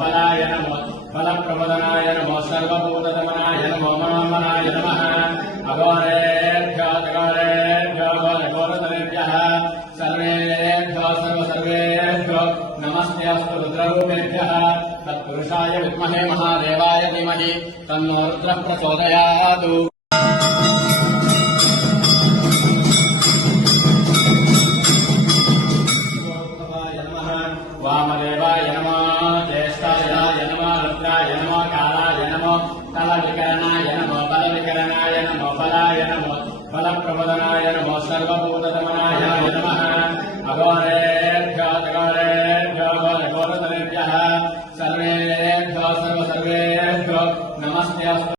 फलाय नमो फलप्रमदनाय नमो सर्वभूतदमनाय नमो मनोमनाय नमः अघोरेभ्यो घोरतरेभ्यः सर्वेभ्यो सर्वेभ्यो नमस्तेऽस्तु रुद्ररूपेभ्यः तत्पुरुषाय विद्महे महादेवाय धीमहि तन्नो रुद्रः प्रचोदयात् वामदेवाय नमो ज्येष्ठाय नमो रुद्राय नमो कालाय नमो कलविकरणाय नमो बलविकरणाय नमो फलाय नमो फलप्रमदनाय नमो सर्वभूतदमनाय नमः अघोरेभ्यो घोरतरेभ्यः सर्वेभ्यो सर्वेभ्यो नमस्तेऽस्तु